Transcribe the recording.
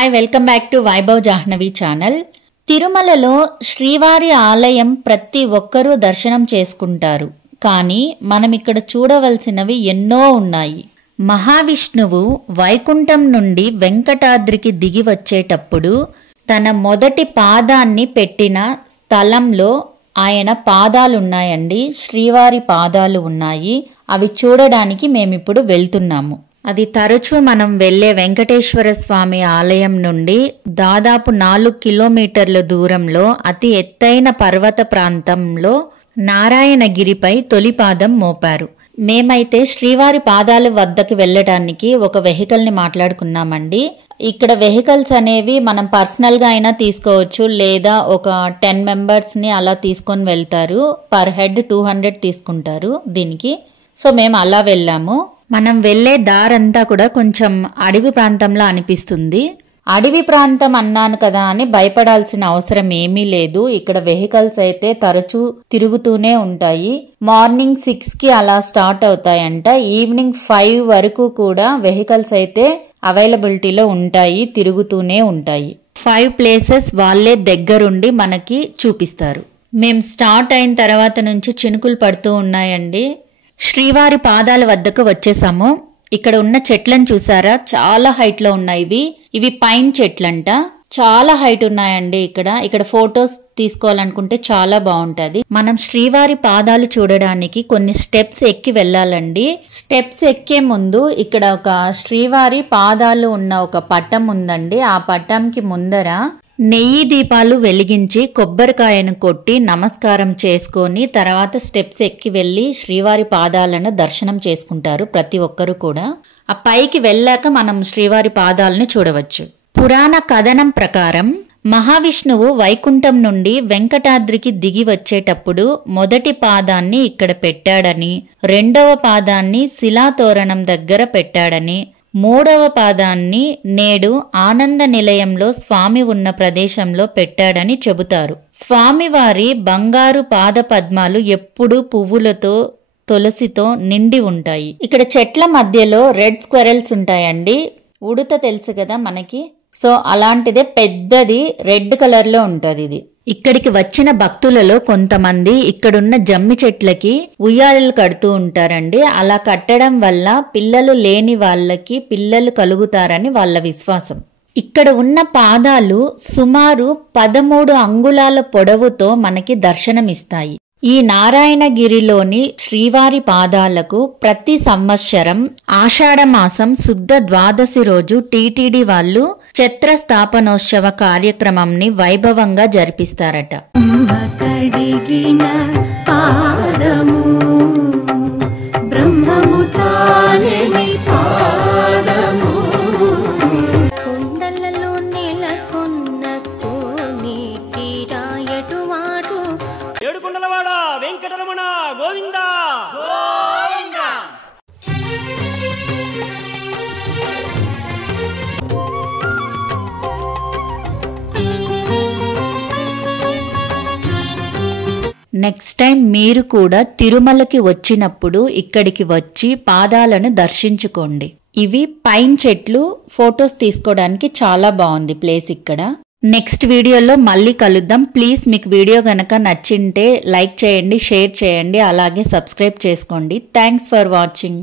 Hi welcome back to Vaibhav Jahnavi channel. తిరుమలలో శ్రీవారి ఆలయం ప్రతి ఒక్కరూ దర్శనం చేసుకుంటారు. కానీ మనం ఇక్కడ చూడవలసినవి ఎన్నో ఉన్నాయి. మహావిష్ణువు వైకుంఠం నుండి వెంకటాద్రికి దిగి వచ్చేటప్పుడు తన మొదటి పాదాన్ని పెట్టిన స్థలంలో ఆయన పాదాలు ఉన్నాయండి. శ్రీవారి పాదాలు ఉన్నాయి. అవి చూడడానికి మేమిప్పుడు వెళ్తున్నాము. అది తరచూ మనం వెళ్ళే వెంకటేశ్వర స్వామి ఆలయం నుండి దాదాపు 4 కిలోమీటర్ల దూరంలో అతి ఎత్తైన పర్వత ప్రాంతంలో నారాయణగిరిపై తొలి పాదం మోపారు. మేమైతే శ్రీవారి పాదాల వద్దకు వెళ్ళటానికి ఒక వెహికల్ని మాట్లాడుకున్నామండి. ఇక్కడ వెహికల్స్ అనేవి మనం పర్సనల్గా అయినా తీసుకోవచ్చు, లేదా ఒక 10 మెంబర్స్ని అలా తీసుకొని వెళ్తారు. పర్ హెడ్ 200 తీసుకుంటారు దీనికి. సో మేము అలా వెళ్ళాము. మనం వెళ్ళే దారంతా కూడా కొంచెం అడవి ప్రాంతంలో అనిపిస్తుంది. అడవి ప్రాంతం అన్నాను కదా అని భయపడాల్సిన అవసరం ఏమీ లేదు. ఇక్కడ వెహికల్స్ అయితే తరచూ తిరుగుతూనే ఉంటాయి. మార్నింగ్ 6కి అలా స్టార్ట్ అవుతాయంట. ఈవినింగ్ 5 వరకు కూడా వెహికల్స్ అయితే అవైలబిలిటీలో ఉంటాయి, తిరుగుతూనే ఉంటాయి. 5 ప్లేసెస్ వాళ్ళే దగ్గరుండి మనకి చూపిస్తారు. మేము స్టార్ట్ అయిన తర్వాత నుంచి చినుకులు పడుతూ ఉన్నాయండి. శ్రీవారి పాదాల వద్దకు వచ్చేసాము. ఇక్కడ ఉన్న చెట్లను చూసారా, చాలా హైట్ లో ఉన్నాయి. ఇవి పైన్ చెట్లంట, చాలా హైట్ ఉన్నాయండి. ఇక్కడ ఫొటోస్ తీసుకోవాలనుకుంటే చాలా బాగుంటది. మనం శ్రీవారి పాదాలు చూడడానికి కొన్ని స్టెప్స్ ఎక్కి వెళ్ళాలండి. స్టెప్స్ ఎక్కే ముందు ఇక్కడ ఒక శ్రీవారి పాదాలు ఉన్న ఒక పట్టం ఉందండి. ఆ పట్టంకి ముందర నెయ్యి దీపాలు వెలిగించి కొబ్బరికాయను కొట్టి నమస్కారం చేసుకొని తర్వాత స్టెప్స్ ఎక్కి వెళ్ళి శ్రీవారి పాదాలను దర్శనం చేసుకుంటారు ప్రతి ఒక్కరు కూడా. ఆ పైకి వెళ్ళాక మనం శ్రీవారి పాదాలను చూడవచ్చు. పురాణ కథనం ప్రకారం మహావిష్ణువు వైకుంఠం నుండి వెంకటాద్రికి దిగి వచ్చేటప్పుడు మొదటి పాదాన్ని ఇక్కడ పెట్టాడని, రెండవ పాదాన్ని శిలాతోరణం దగ్గర పెట్టాడని, మూడవ పాదాన్ని నేడు ఆనంద నిలయంలో స్వామి ఉన్న ప్రదేశంలో పెట్టాడని చెబుతారు. స్వామివారి బంగారు పాద పద్మాలు ఎప్పుడూ పువ్వులతో తులసితో నిండి ఉంటాయి. ఇక్కడ చెట్ల మధ్యలో రెడ్ స్క్వెరల్స్ ఉంటాయండి. ఉడత తెలుసు కదా మనకి, సో అలాంటిదే పెద్దది రెడ్ కలర్ లో ఉంటది ఇది. ఇక్కడికి వచ్చిన భక్తులలో కొంతమంది ఇక్కడున్న జమ్మి చెట్లకి ఉయ్యాలలు కడుతూ ఉంటారండి. అలా కట్టడం వల్ల పిల్లలు లేని వాళ్ళకి పిల్లలు కలుగుతారని వాళ్ళ విశ్వాసం. ఇక్కడ ఉన్న పాదాలు సుమారు 13 అంగుళాల పొడవుతో మనకి దర్శనమిస్తాయి. ఈ నారాయణగిరిలోని శ్రీవారి పాదాలకు ప్రతి సంవత్సరం ఆషాఢ మాసం శుద్ధ ద్వాదశి రోజు టీటీడీ వాళ్ళు ఛత్ర స్థాపనోత్సవ కార్యక్రమంని వైభవంగా జరిపిస్తారట. వెంకటరమణ గోవిందా గోవిందా. నెక్స్ట్ టైం మీరు కూడా తిరుమలకి వచ్చినప్పుడు ఇక్కడికి వచ్చి పాదాలను దర్శించుకోండి. ఇవి పైన్ చెట్లు, ఫొటోస్ తీసుకోవడానికి చాలా బాగుంది ప్లేస్ ఇక్కడ. నెక్స్ట్ వీడియోలో మళ్ళీ కలుద్దాం. ప్లీజ్ మీకు వీడియో గనక నచ్చింటే లైక్ చేయండి, షేర్ చేయండి, అలాగే సబ్స్క్రైబ్ చేసుకోండి. Thanks for watching.